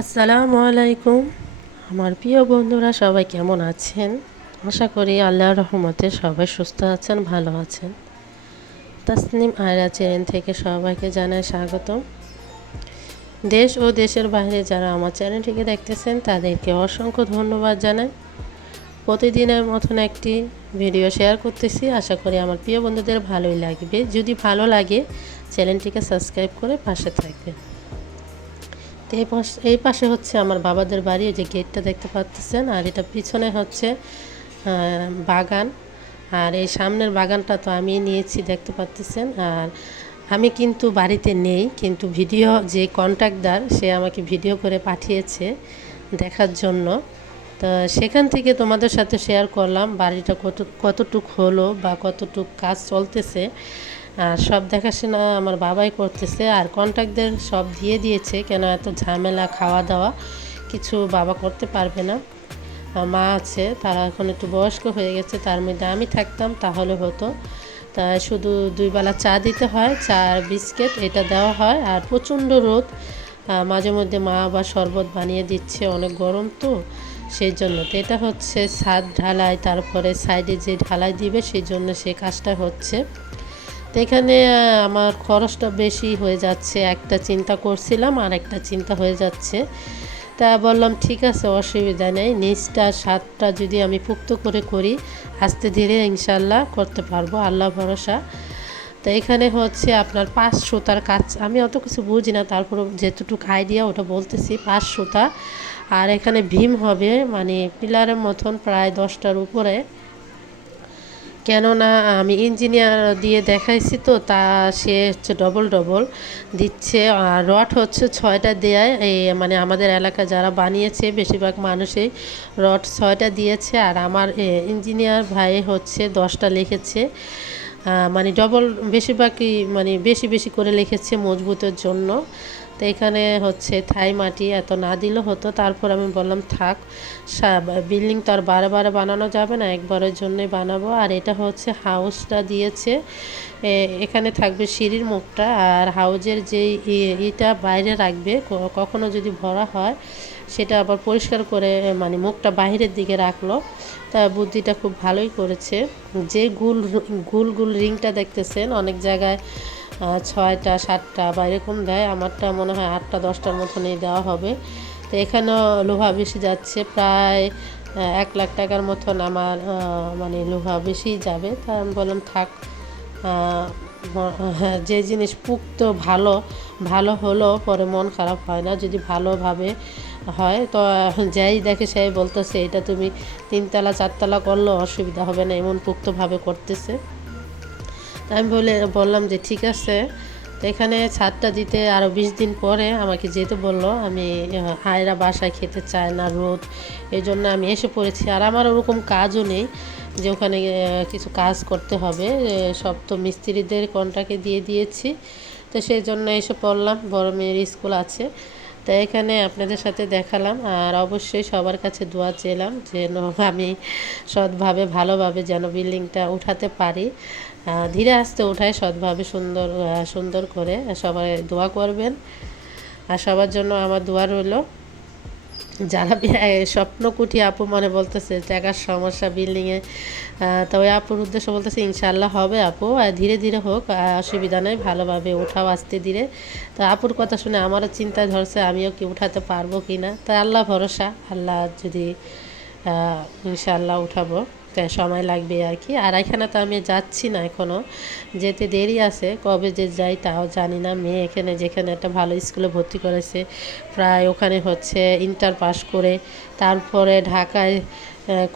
আসসালামু আলাইকুম। আমার প্রিয় বন্ধুরা, সবাই কেমন আছেন? আশা করি আল্লাহর রহমতে সবাই সুস্থ আছেন, ভালো আছেন। তাসনিম আয়রা চ্যানেল থেকে সবাইকে জানাই স্বাগতম। দেশ ও দেশের বাইরে যারা আমার চ্যানেলটিকে দেখতেছেন, তাদেরকে অসংখ্য ধন্যবাদ জানাই। প্রতিদিনের মতন একটি ভিডিও শেয়ার করতেছি। আশা করি আমার প্রিয় বন্ধুদের ভালোই লাগবে। যদি ভালো লাগে, চ্যানেলটিকে সাবস্ক্রাইব করে পাশে থাকবেন। তো এই পাশে এই পাশে হচ্ছে আমার বাবাদের বাড়ি ওই যে গেটটা দেখতে পাচ্ছেন, আর এটা পিছনে হচ্ছে বাগান, আর এই সামনের বাগানটা তো আমি নিয়েছি দেখতে পাচ্ছেন, আর আমি কিন্তু বাড়িতে নেই, কিন্তু ভিডিও যে কন্ট্যাক্টদার সে আমাকে ভিডিও করে পাঠিয়েছে দেখার জন্য। তো সেখান থেকে তোমাদের সাথে শেয়ার করলাম, বাড়িটা কত, কতটুক হলো বা কতটুক কাজ চলতেছে। আর সব দেখাশোনা আমার বাবাই করতেছে আর কন্ট্যাক্টদের সব দিয়ে দিয়েছে, কেন এত ঝামেলা খাওয়া দাওয়া কিছু বাবা করতে পারবে না। মা আছে, তারা এখন একটু বয়স্ক হয়ে গেছে, তার মধ্যে আমি থাকতাম, তাহলে হতো। তা শুধু দুই বেলা চা দিতে হয়, চা আর বিস্কিট এটা দেওয়া হয়। আর প্রচণ্ড রোদ মাঝে মধ্যে মা আবার শরবত বানিয়ে দিচ্ছে, অনেক গরম তো, সেই জন্য। তো এটা হচ্ছে ছাদ ঢালাই, তারপরে সাইডে যে ঢালাই দিবে, সেই জন্য সে কাজটা হচ্ছে। তো এখানে আমার খরচটা বেশি হয়ে যাচ্ছে। একটা চিন্তা করছিলাম আর একটা চিন্তা হয়ে যাচ্ছে। তা বললাম, ঠিক আছে, অসুবিধা নেই। নিচটা স্বাদটা যদি আমি পুক্ত করে করি, আস্তে ধীরে ইনশাল্লাহ করতে পারব। আল্লাহ ভরসা। তো এখানে হচ্ছে আপনার পাঁচ সুতার কাজ। আমি অত কিছু বুঝি না তারপর যেতটুকু আইডিয়া ওটা বলতেছি, পাঁচ সুতা। আর এখানে ভীম হবে মানে পিলারের মতন প্রায় দশটার উপরে। কেননা আমি ইঞ্জিনিয়ার দিয়ে দেখাইছি তো, তা সে হচ্ছে ডবল ডবল দিচ্ছে। আর রড হচ্ছে ছয়টা দেয় এই মানে আমাদের এলাকা যারা বানিয়েছে, বেশিরভাগ মানুষই রড ছয়টা দিয়েছে। আর আমার ইঞ্জিনিয়ার ভাই হচ্ছে দশটা লিখেছে। মানে ডবল বেশিরভাগই মানে বেশি বেশি করে লিখেছে মজবুতের জন্য। তো এখানে হচ্ছে থাই মাটি এত না দিলেও হতো। তারপর আমি বললাম, থাক বিল্ডিং তো আর বারে বারে বানানো যাবে না, একবারের জন্যই বানাবো। আর এটা হচ্ছে হাউসটা দিয়েছে। এখানে থাকবে সিঁড়ির মুখটা আর হাউজের যে ইটা বাইরে রাখবে কখনো যদি ভরা হয়, সেটা আবার পরিষ্কার করে মানে মুখটা বাহিরের দিকে রাখল। তা বুদ্ধিটা খুব ভালোই করেছে। যে গুল গুল গুল রিংটা দেখতেছেন, অনেক জায়গায় ছয়টা, সাতটা বা এরকম দেয়। আমারটা মনে হয় আটটা, দশটার মতনই দেওয়া হবে। তো এখানেও লোহা বেশি যাচ্ছে। প্রায় এক লাখ টাকার মতন আমার মানে লোহা বেশি যাবে। তা আমি বললাম, থাক যে জিনিস পুক্ত ভালো ভালো হলো পরে মন খারাপ হয় না। যদি ভালোভাবে হয়, তো যাই দেখে সেই বলতেছে, এটা তুমি তিনতলা, চারতলা করলেও অসুবিধা হবে না, এমন পুক্তভাবে করতেছে। আমি বলে, বললাম যে, ঠিক আছে। তো এখানে ছাদটা দিতে আরও বিশ দিন পরে আমাকে যেতে বলল, আমি হায়রা বাসায় খেতে চায় না রোদ, এই জন্য আমি এসে পড়েছি। আর আমার ওরকম কাজও নেই যে, ওখানে কিছু কাজ করতে হবে। সব তো মিস্ত্রিদের কন্ট্রাক্টে দিয়ে দিয়েছি। তো সেই জন্য এসে পড়লাম। বড় মেয়ের স্কুল আছে। তো এখানে আপনাদের সাথে দেখালাম আর অবশ্যই সবার কাছে দোয়া চেলাম যেন আমি সৎভাবে, ভালোভাবে যেন বিল্ডিংটা উঠাতে পারি। ধীরে আস্তে উঠায়, সৎভাবে সুন্দর সুন্দর করে সবাই দোয়া করবেন। আর সবার জন্য আমার দোয়া রইল। যারা স্বপ্নকুটি আপু মনে বলতেছে টাকার সমস্যা বিল্ডিংয়ে তবে আপুর উদ্দেশ্য বলতেছে ইনশাল্লাহ হবে আপু। ধীরে ধীরে হোক অসুবিধা নেই, ভালোভাবে ওঠাও আসতে ধীরে। তো আপুর কথা শুনে আমারও চিন্তা ধরছে, আমিও কি উঠাতে পারব কি না তাই আল্লাহ ভরসা, আল্লাহ যদি ইনশাল্লাহ উঠাবো। সময় লাগবে আর কি। আর এখানে তো আমি যাচ্ছি না এখনও যেতে দেরি আছে, কবে যে যাই তাও জানি না। মেয়ে এখানে যেখানে একটা ভালো স্কুলে ভর্তি করেছে, প্রায় ওখানে হচ্ছে ইন্টার পাস করে, তারপরে ঢাকায়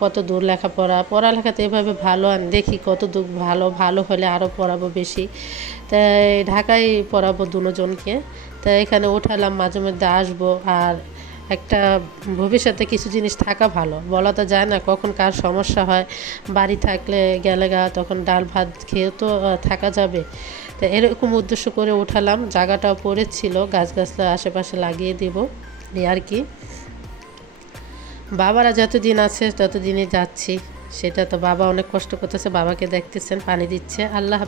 কত দূর লেখাপড়া। পড়ালেখাতে এভাবে ভালো দেখি কত দূর ভালো ভালো হলে আরও পড়াবো বেশি। তাই ঢাকায় পড়াবো দুজনকে তাই এখানে ওঠালাম, মাঝে মধ্যে আসব। আর একটা ভবিষ্যতে কিছু জিনিস থাকা ভালো। বলা তো যায় না কখন কার সমস্যা হয়, বাড়ি থাকলে গেলে গা, তখন ডাল ভাত খেয়েও তো থাকা যাবে। তো এরকম উদ্দেশ্য করে উঠালাম, জায়গাটাও পড়েছিল গাছ গাছলা আশেপাশে লাগিয়ে দেব, এই আর কি। বাবারা যতদিন আছে ততদিনই যাচ্ছি, সেটা তো বাবা অনেক কষ্ট করতেছে, বাবাকে দেখতেছেন, পানি দিচ্ছে, আল্লাহ